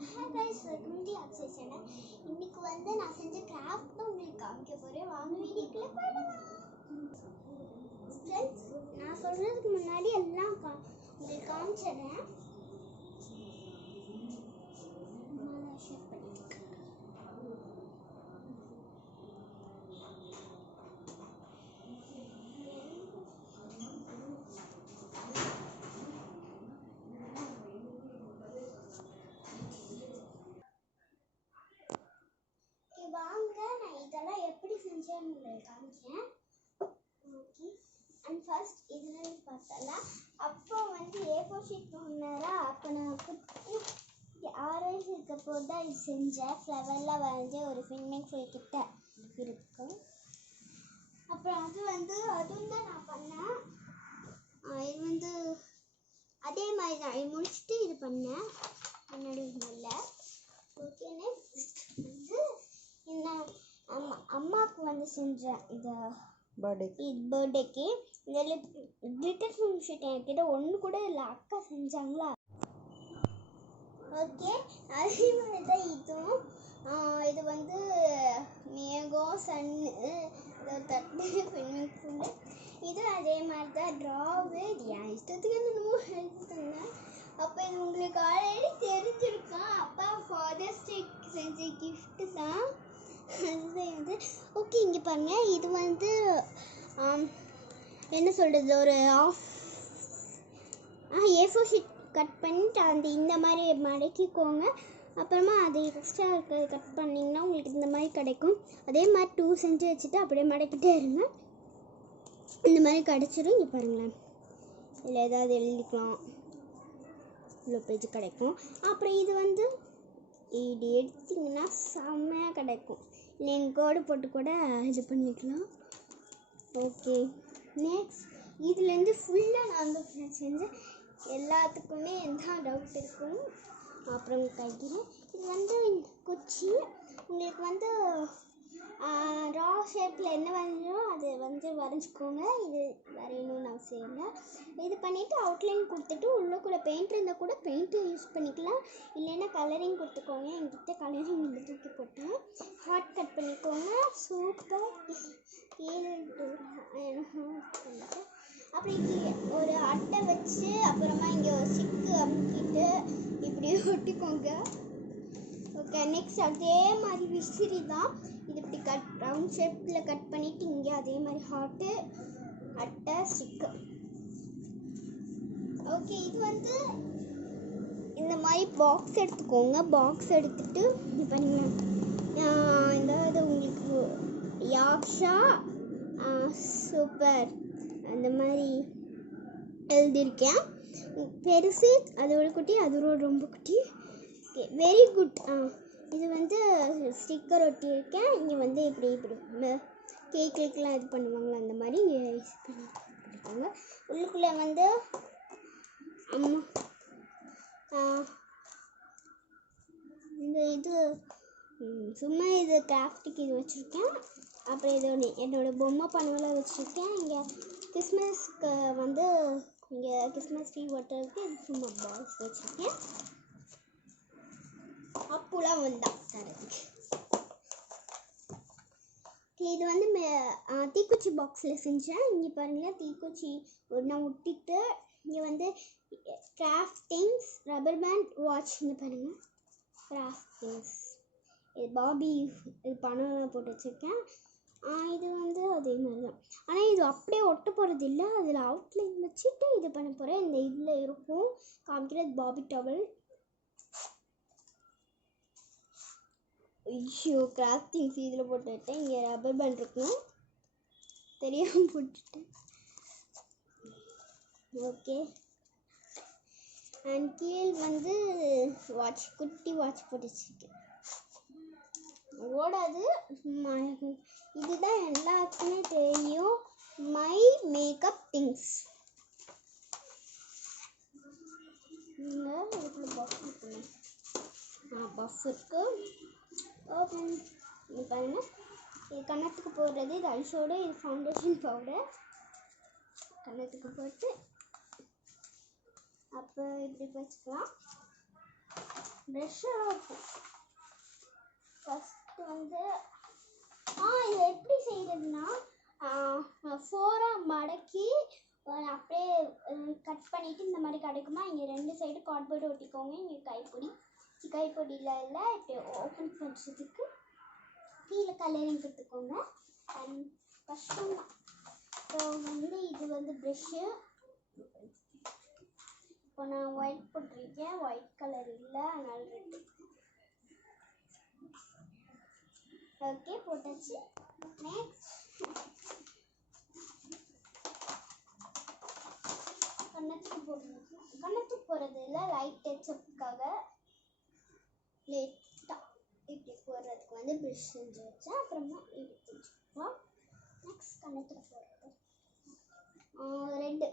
Guys welcome to Akshay channel. இன்னைக்கு வந்து நான் செஞ்ச கிராஃப்ட் தான் உங்களுக்கு காமிக்க போறேன். வாங்க வீடியோக்குள்ள போகலாம். ஃப்ரெண்ட்ஸ், நான் சொல்றதுக்கு முன்னாடி எல்லாம் உங்களுக்கு காமிச்சிடுறேன். ஷேர் பண்ணிட்டு வாங்க நான் இதெல்லாம் எப்படி செஞ்சேன்னு உங்களுக்கு காமிக்கிறேன். ஓகே, அண்ட் ஃபர்ஸ்ட் இதுல பார்த்தலாம். அப்போ வந்து A4 ஷீட் வாங்கினாரா, அப்போ நான் ஆரஞ்சு இருக்க போது தான் இது செஞ்சேன். ஃப்ளவர்லாம் வரைஞ்சி ஒரு ஸ்விம்மிங் பூல் கிட்ட இருக்கும். அப்புறம் அதுவும் தான் நான் பண்ணேன். இது வந்து அதே மாதிரி தான் இது முடிச்சுட்டு இது பண்ணேன் முன்னாடி இல்லை. ஓகே, நெக்ஸ்ட் வந்து என்ன அம்மாவுக்கு வந்து செஞ்சேன். இது பர்த்டேக்கு இதில் கிளிட்டர் ஃபிலிம் ஷீட் என்கிட்ட ஒன்று கூட இல்லை, அக்கா செஞ்சாங்களா. ஓகே, அதே மாதிரி தான் இதுவும். இது வந்து மேகம் சன்னு தட்டு ஸ்விம்மிங் பூலு. இதுவும் அதே மாதிரி தான் ட்ராவு. இது என் இஷ்டத்துக்கு என்னமோ எழுதிருந்தேன். அப்போ இது உங்களுக்கு ஆல்ரெடி தெரிஞ்சிருக்கான். அப்பா ஃபாதர்ஸ் டேக்கு செஞ்ச கிஃப்ட்டு தான் அதுதான் இது. ஓகே, இங்கே பாருங்க. இது வந்து என்ன சொல்கிறது, ஒரு A4 ஷீட் கட் பண்ணிட்டு இந்த மாதிரி மடக்கிக்கோங்க. அப்புறமா அது எக்ஸ்ட்ரா இருக்கிறது கட் பண்ணிங்கன்னா உங்களுக்கு இந்த மாதிரி கிடைக்கும். அதே மாதிரி 2 செஞ்சு வச்சுட்டு அப்படியே மடக்கிட்டே இருங்க, இந்த மாதிரி கிடச்சிடும். இங்கே பாருங்களேன், இதில் ஏதாவது எழுதிக்கலாம், இவ்வளோ பேஜ் கிடைக்கும். அப்புறம் இது வந்து இது எடுத்திங்கன்னா செம்மையாக கிடைக்கும். நீங்கள் கோடு போட்டு கூட இது பண்ணிக்கலாம். ஓகே, நெக்ஸ்ட் இதுலேருந்து ஃபுல்லாக நான் வந்து செஞ்சேன். எல்லாத்துக்குமே எந்த டவுட் இருக்கும் அப்புறம் கைக்கிறேன். இது வந்து குச்சி உங்களுக்கு வந்து ரா ஷேப்பில் என்ன வரைஞ்சோ அது வந்து வரைஞ்சிக்கோங்க. இது வரையணும்னு அவசியம் இல்லை. இது பண்ணிவிட்டு அவுட்லைன் கொடுத்துட்டு உள்ளுக்குள்ளே பெயிண்ட் இருந்தால் கூட பெயிண்ட்டு யூஸ் பண்ணிக்கலாம், இல்லைன்னா கலரிங் கொடுத்துக்கோங்க. என்கிட்ட கலரிங் இல்லை, தூக்கி போட்டேன். ஹார்ட் கட் பண்ணிக்கோங்க. சூப்பர். அப்படி ஒரு அட்டை வச்சு அப்புறமா இங்கே ஒரு சிக்கு அமுக்கிட்டு இப்படி ஒட்டிக்கோங்க. ஓகே, நெக்ஸ்ட் அதே மாதிரி விசிறி தான். இது இப்படி ரவுண்ட் ஷேப்பில் கட் பண்ணிவிட்டு இங்கே அதே மாதிரி ஹார்ட்டு அட்டை ஸ்டிக்கு. ஓகே, இது வந்து இந்த மாதிரி பாக்ஸ் எடுத்துக்கோங்க. பாக்ஸ் எடுத்துகிட்டு இது பண்ணுங்க. இந்த உங்களுக்கு யாக்ஷா சூப்பர் அந்த மாதிரி எழுதியிருக்கேன். பெருசு அதோட குட்டி, அதோட ரொம்ப குட்டி. Okay, very good. இது வந்து ஸ்டிக்கர் ஒட்டியிருக்கேன். இங்கே வந்து இப்படி கேக்கெலாம் இது பண்ணுவாங்களா அந்த மாதிரி இங்கே யூஸ் பண்ணிக்கோங்க. உள்ளுக்குள்ளே வந்து இந்த இது சும்மா இது கிராஃப்ட்டுக்கு இது வச்சுருக்கேன். அப்புறம் இது என்னோடய பொம்மை பணமெல்லாம் வச்சுருக்கேன். இங்கே கிறிஸ்மஸ்க்கு வந்து இங்கே கிறிஸ்மஸ் ட்ரீ ஒட்டுறதுக்கு இது சும்மா பாக்ஸ் வச்சுருக்கேன். அப்புலாம் வந்தா தரதுக்கு. இது வந்து தீக்குச்சி பாக்ஸில் செஞ்சேன். இங்கே பாருங்கள், தீக்குச்சி ஒன்றா ஒட்டிட்டு இங்கே வந்து கிராஃப்டிங்ஸ் ரப்பர் பேண்ட் வாட்ச். இங்கே பாருங்கள், கிராஃப்டிங்ஸ் இது பாபி இது பணம் போட்டு வச்சுருக்கேன். இது வந்து அதே மாதிரி தான், ஆனால் இது அப்படியே ஒட்ட போகிறது இல்லை. அதில் அவுட்லைன் வச்சுட்டு இது பண்ண போகிறேன். இந்த இதில் இருக்கும் காமிக்கிறது பாபி டவல். ஐயோ, கிராஃப்டிங்ஸ் இதில் போட்டுவிட்டேன். இங்கே ரப்பர் பேண்ட் இருக்கும், தெரியாமல் போட்டுட்டேன். ஓகே, அண்ட் கீழ் வந்து வாட்ச், குட்டி வாட்ச் போட்டு வச்சுருக்கேன். ஓடாது, இதுதான் எல்லாருக்குமே தெரியும், மை மேக்கப் திங்ஸ். பஃப் இருக்கு. ஓப்பன் இது பாருங்கள், இது கன்னத்துக்கு போடுறது. இது ஐஷோடு, இது ஃபவுண்டேஷன் பவுடர் கன்னத்துக்கு போட்டு அப்போ இப்படி வச்சுக்கலாம். ப்ரெஷ்ஷாக இருக்கும். ஃபஸ்ட்டு வந்து இதை எப்படி செய்கிறதுனா 4ஆக மடக்கி அப்படியே கட் பண்ணிவிட்டு இந்த மாதிரி கிடைக்குமா. இங்கே 2 சைடு கார்ட்போர்டு ஒட்டிக்கோங்க. இங்கே கைப்பொடியில் இல்லை இப்படி ஓப்பன் பண்ணுறதுக்கு கீழே கலரிங் கொடுத்துக்கோங்க. அண்ட் கஷ்டம்தான். ஸோ வந்து இது வந்து ப்ரெஷ்ஷு. இப்போ நான் ஒயிட் போட்டிருக்கேன். ஒயிட் கலர் இல்லை, அதனால ரெட். ஓகே, போட்டாச்சு. நெக்ஸ்ட் கண்ணத்துக்கு போடுறது இல்லை, லைட் டச்சப்புக்காக லேட்டாக இப்படி போடுறதுக்கு வந்து ப்ரெஷ் செஞ்சு வச்சேன். அப்புறமா எடுத்து வச்சுக்கலாம். நெக்ஸ்ட் கண்ணத்தில் போடுறது ரெட்டு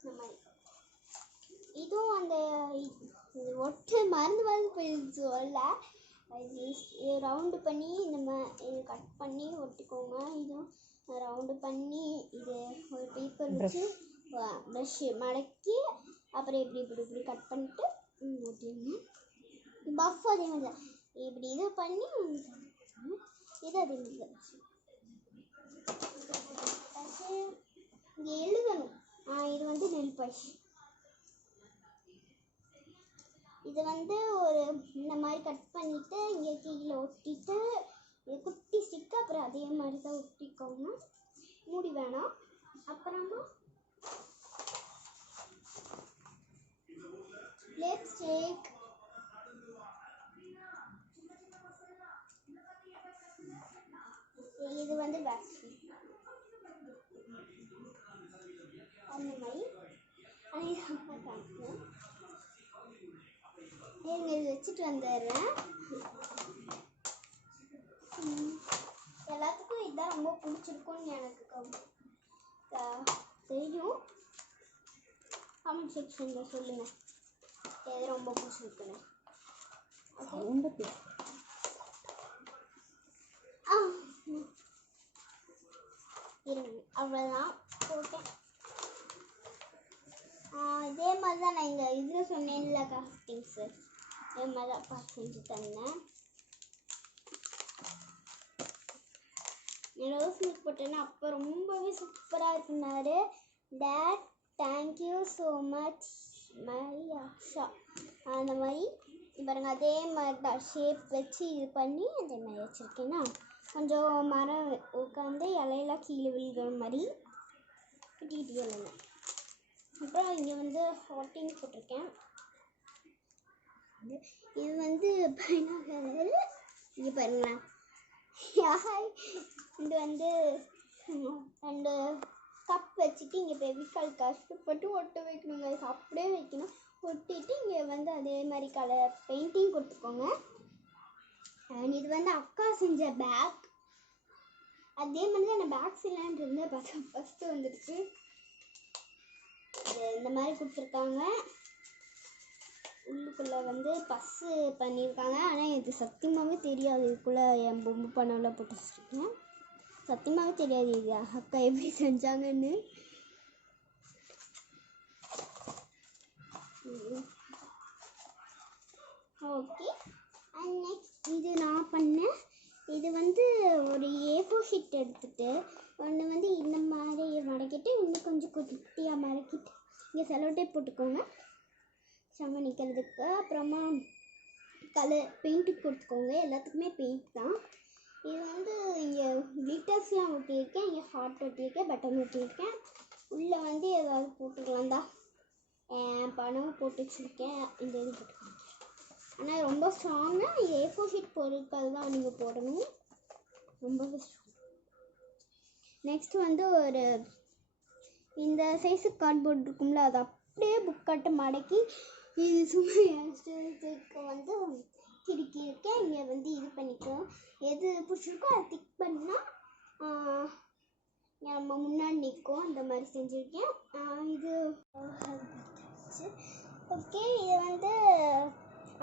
இந்த மாதிரி. இதுவும் அந்த ஒட்டு மருந்து சொல்ல ரவுண்டு பண்ணி இது கட் பண்ணி ஒட்டிக்கோங்க. இதுவும் ரவுண்டு பண்ணி இது ஒரு பேப்பர் வச்சு ப்ரஷ்ஷு மடக்கி அப்புறம் இப்படி கட் பண்ணிட்டு ஒட்டிடுங்க. பஃப் அதே மாதிரி தான். இப்படி இது பண்ணி இது அதே மாதிரி தான். இங்கே எழுதணும். இது வந்து நெல் பஷ். இது வந்து ஒரு இந்த மாதிரி கட் பண்ணிவிட்டு இங்கே கீழே ஒட்டிட்டு குட்டி ஸ்டிக்கு அப்புறம் அதே மாதிரி தான் ஒட்டிக்கோங்க. மூடி வேணாம். அப்புறமா லிப்ஸ்டிக் இது வந்து வேக்சின் அந்த மாதிரி இது வச்சுட்டு வந்துடுறேன். எல்லாத்துக்கும் இதுதான் ரொம்ப பிடிச்சிருக்கும்னு எனக்கு தெரியும். கமெண்ட் செக்ஷனில் சொல்லுங்கள் எது ரொம்ப பிடிச்சிருக்குன்னு. இருங்க, அவ்வளோதான் போட்டேன். இதே மாதிரி தான் நான் இந்த இதில் சொன்னேன்ல கிராஃப்டிங்ஸு, இதே மாதிரி தான் அப்பா செஞ்சு தந்தேன். ரோஸ் மில்க் போட்டேன்னா அப்போ ரொம்பவே சூப்பராக இருக்குனாரு. டேட் thank you so much my Asha. அந்த மாதிரி பாருங்க, அதே மாதிரி தான் ஷேப் வச்சு இது பண்ணி அதே மாதிரி வச்சுருக்கேன்னா கொஞ்சம் மரம் உட்காந்து இலையெல்லாம் கீழே விழுகிற மாதிரி குட்டிட்டு இலைங்க. அப்புறம் இங்கே வந்து ஹாட்டிங் போட்டிருக்கேன். இது வந்து பைனாகுலர். இங்கே பாருங்களேன். இது வந்து 2 கப் வச்சுட்டு இங்கே பெவிகால் கஷ்டப்பட்டு ஒட்ட வைக்கணுங்க. இது அப்படியே வைக்கணும். ஒட்டிட்டு இங்கே வந்து அதே மாதிரி கலர் பெயிண்டிங் கொடுத்துக்கோங்க. அண்ட் இது வந்து அக்கா செஞ்ச பேக். அதே மாதிரி தான் நான் பேக் செய்யலான்னு இருந்தேன். பார்த்தா ஃபஸ்ட்டு வந்துடுச்சு. இந்த மாதிரி கொடுத்துருக்காங்க. உள்ளுக்குள்ளே வந்து பஸ்ஸு பண்ணியிருக்காங்க. ஆனால் இது சத்தியமாகவே தெரியாது. இதுக்குள்ளே என் பொம்மை பணம்லாம் போட்டு வச்சுருக்கேன். சத்தியமாகவே தெரியாது இது அக்கா எப்படி செஞ்சாங்கன்னு. ஓகே, அண்ட் நெக்ஸ்ட் இது நான் பண்ணேன். இது வந்து ஒரு A4 ஷீட் எடுத்துகிட்டு ஒன்று வந்து இந்த மாதிரி மடக்கிட்டு இன்னும் கொஞ்சம் குட்டியாக மடக்கிட்டு இங்கே செலோ டேப் போட்டுக்கோங்க சம நிற்கிறதுக்கு. அப்புறமா கலர் பெயிண்ட்டு கொடுத்துக்கோங்க. எல்லாத்துக்குமே பெயிண்ட் தான். இது வந்து இங்கே கிளிட்டர்ஸ்லாம் ஒட்டியிருக்கேன். இங்கே ஹார்ட் ஒட்டியிருக்கேன், பட்டன் ஒட்டியிருக்கேன். உள்ளே வந்து ஏதாவது போட்டுக்கலாம் தான் பணம் போட்டு வச்சுருக்கேன். இந்த இது போட்டுக்கோங்க. ஆனால் ரொம்ப ஸ்ட்ராங்காக A4 ஷீட் பொருட்கள் தான் நீங்கள் போடணும். ரொம்பவே ஸ்ட்ராங். நெக்ஸ்ட் வந்து ஒரு இந்த சைஸு கார்ட்போர்ட் இருக்கும்ல, அதை அப்படியே புக்காட்ட மடக்கி இது சும்மா என்ஸ்டருக்கு வந்து கிறுக்கியிருக்கேன். இங்கே வந்து இது பண்ணிக்கலாம். எது பிடிச்சிருக்கோ அதை டிக் பண்ணால் நம்ம முன்னாடி நிற்கும். அந்த மாதிரி செஞ்சுருக்கேன். இது ஓகே. இது வந்து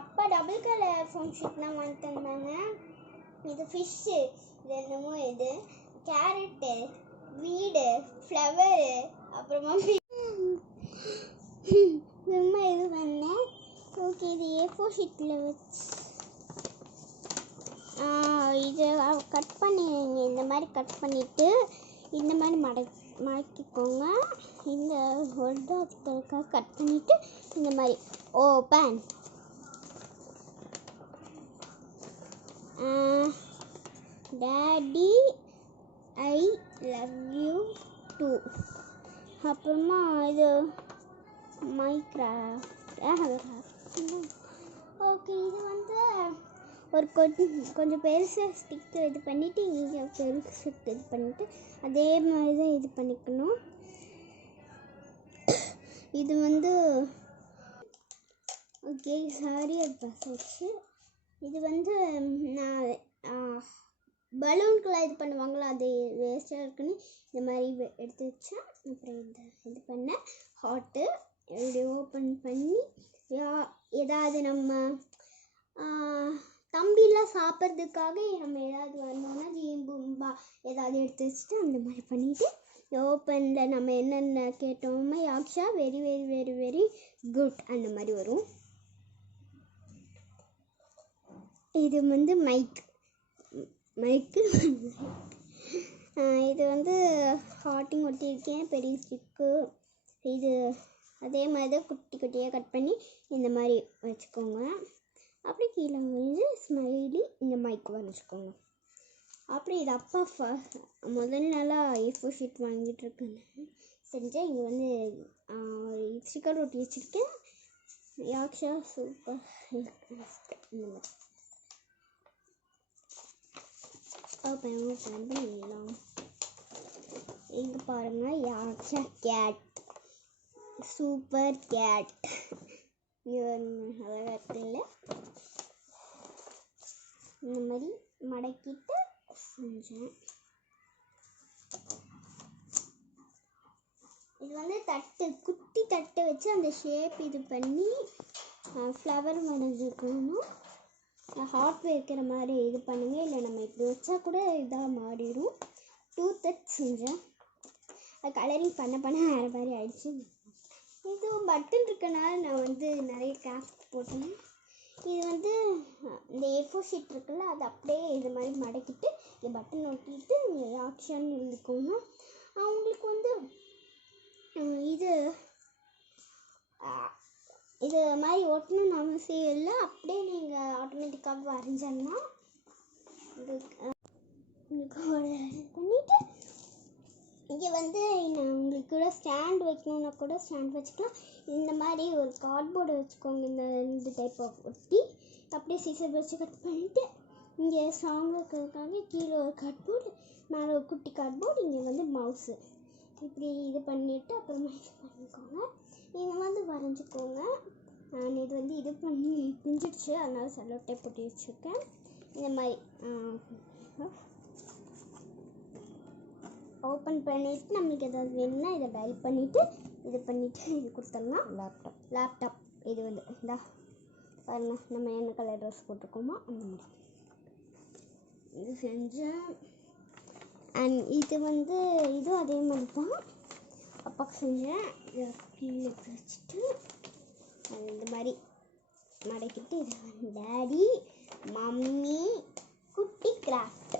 அப்பா டபுள் கலர் ஃபோம் ஷீட்லாம் வாங்கி தந்தாங்க. இது ஃபிஷ்ஷு, இது என்னமோ இது கேரட்டு, வீடு, ஃப்ளவரு, அப்புறமா சும்மா இது பண்ணேன். ஓகே, இது A4 ஷீட்டில் வச்சு இதை கட் பண்ணிடுங்க. இந்த மாதிரி கட் பண்ணிவிட்டு இந்த மாதிரி மடக்கிக்கோங்க. இந்த ஒர்டாக கட் பண்ணிவிட்டு இந்த மாதிரி open. Daddy I love you too. அப்புறமா இது மைக்ராஃப்ட். ஓகே, இது வந்து ஒரு கொஞ்சம் பெருசாக ஸ்டிக்கர் இது பண்ணிவிட்டு இங்கே பெருசு இது பண்ணிவிட்டு அதே மாதிரி தான் இது பண்ணிக்கணும். இது வந்து ஓகே, சாரி அது பசச்சு. இது வந்து நான் பலூனுக்குலாம் இது பண்ணுவாங்களா, அது வேஸ்ட்டாக இருக்குன்னு இந்த மாதிரி எடுத்து வச்சேன். அப்புறம் இது பண்ணேன் ஹாட்டு. இப்படி ஓப்பன் பண்ணி ஏதாவது நம்ம தம்பிலாம் சாப்பிட்றதுக்காக நம்ம ஏதாவது வந்தோன்னா ஜீம்பும்பா ஏதாவது எடுத்து வச்சுட்டு அந்த மாதிரி பண்ணிவிட்டு ஓப்பனில் நம்ம என்னென்ன கேட்டோமோ யாக்ஷா very very very very good அந்த மாதிரி வரும். இது வந்து மைக்கு. இது வந்து ஹாட்டிங் ஒட்டியிருக்கேன், பெரிய ஸ்டிக்கு. இது அதே மாதிரி தான் குட்டி குட்டியாக கட் பண்ணி இந்த மாதிரி வச்சுக்கோங்க. அப்படி கீழே வந்து ஸ்மைலி இந்த மைக் வரைச்சிக்கோங்க. அப்படி இது அப்பா முதல் நாளாக A4 ஷீட் வாங்கிட்டுருக்கேன்னு செஞ்சேன். இங்கே வந்து ஸ்டிக்கர் ஒட்டி வச்சுருக்கேன். யாக்ஷா சூப்பர் இந்த மாதிரி ஓப்பன் பண்ணிடலாம். இங்கே பாருங்கள், யாக்ஷா கேட், சூப்பர் கேட். அழகாக இருக்குல்ல? இந்த மாதிரி மடக்கிட்டு செஞ்சேன். இது வந்து தட்டு, குட்டி தட்டு வச்சு அந்த ஷேப் இது பண்ணி ஃப்ளவர் வரைஞ்சிக்கணும். ஹார்ட் வைக்கிற மாதிரி இது பண்ணுங்கள், இல்லை நம்ம இப்படி வச்சா கூட இதாக மாறிடும். 2 தட் செஞ்சேன். அது கலரிங் பண்ண வேறு மாதிரி ஆயிடுச்சு. இது பட்டன் இருக்கனால நான் வந்து நிறைய கிராஃப்ட் போட்டேன். இது வந்து இந்த A4 ஷீட் இருக்குல்ல, அது அப்படியே இது மாதிரி மடக்கிட்டு இந்த பட்டன் ஒட்டிட்டு ஆப்ஷன் இருந்துக்கோங்க. அவங்களுக்கு வந்து இது மாதிரி ஒட்டணும்னு அவசியம் இல்லை. அப்படியே நீங்கள் ஆட்டோமேட்டிக்காக வரைஞ்சிடலாம். பண்ணிவிட்டு இங்கே வந்து நான் உங்களுக்கு கூட ஸ்டாண்ட் வைக்கணுன்னா கூட ஸ்டாண்ட் வச்சுக்கலாம். இந்த மாதிரி ஒரு கார்ட்போர்டு வச்சுக்கோங்க. இந்த டைப் ஆஃப் ஒட்டி அப்படியே சீசர் வச்சு கட் பண்ணிவிட்டு இங்கே ஸ்ட்ராங்காக இருக்கிறதுக்காக கீழே ஒரு கார்ட்போர்டு, மேலே ஒரு குட்டி கார்ட்போர்டு, இங்கே வந்து மவுஸு இப்படி இது பண்ணிவிட்டு அப்புறமா இது பண்ணிக்கோங்க. நீங்கள் வந்து வரைஞ்சிக்கோங்க. நான் இது வந்து இது பண்ணி பிஞ்சிடுச்சு, அதனால் செல்லோ டேப் போட்டு வச்சுருக்கேன். இந்த மாதிரி ஓப்பன் பண்ணிவிட்டு நம்மளுக்கு எதாவது வேணும்னா இதை டயல் பண்ணிவிட்டு இது கொடுத்துடலாம். லேப்டாப் இது வந்து இந்தா பாருங்கள், நம்ம என்ன கலர் ட்ரெஸ் போட்டிருக்கோமோ அந்த மாதிரி இது செஞ்சேன். அண்ட் இது வந்து இதுவும் அதே மாதிரி தான் அப்பாவுக்கு செஞ்சேன். இதை கீழே வச்சுட்டு இந்த மாதிரி மடக்கிட்டு இது டாடி மம்மி குட்டி கிராஃப்ட்.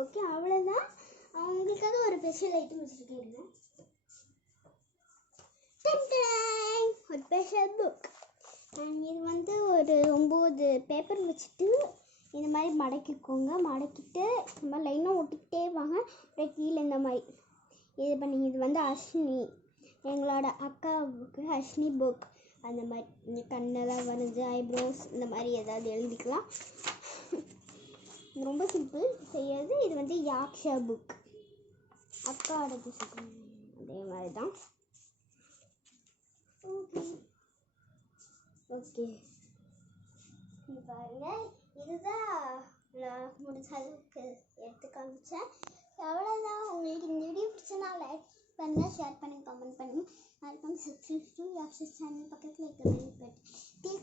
ஓகே, அவ்வளோதான். அவங்களுக்காக ஒரு ஸ்பெஷல் ஐட்டம் வச்சுருக்கேன். ஒரு ஸ்பெஷல் புக். அண்ட் இது வந்து ஒரு 9 பேப்பர் வச்சுட்டு இந்த மாதிரி மடக்கிக்கோங்க. மடக்கிட்டு இந்த மாதிரி லைனாக ஒட்டிக்கிட்டே வாங்க. அப்படியே கீழே இந்த மாதிரி இது பண்ணி இது வந்து அஷ்னி, எங்களோட அக்கா புக்கு அஷ்னி புக். அந்த மாதிரி இங்கே கண்ணெல்லாம் வரைஞ்சி ஐப்ரோஸ் இந்த மாதிரி ஏதாவது எழுதிக்கலாம். ரொம்ப சிம்பிள் செய்யாது. இது வந்து யாக்ஷா புக், அக்காவோட புக். அதே மாதிரி தான். ஓகே இது பாருங்கள், இதுதான் நான் முடிஞ்ச அளவுக்கு எடுத்து காமிச்சேன். எவ்வளோதான். உங்களுக்கு இந்த வீடியோ பிடிச்சனா லைக் பண்ணுங்கள், ஷேர் பண்ணுங்கள், கமெண்ட் பண்ணுங்கள். அதுக்கு சப்ஸ்கிரைப் டு யாக்ஷா சேனல் பக்கத்தில் இருக்கிற பெல் பட்டன்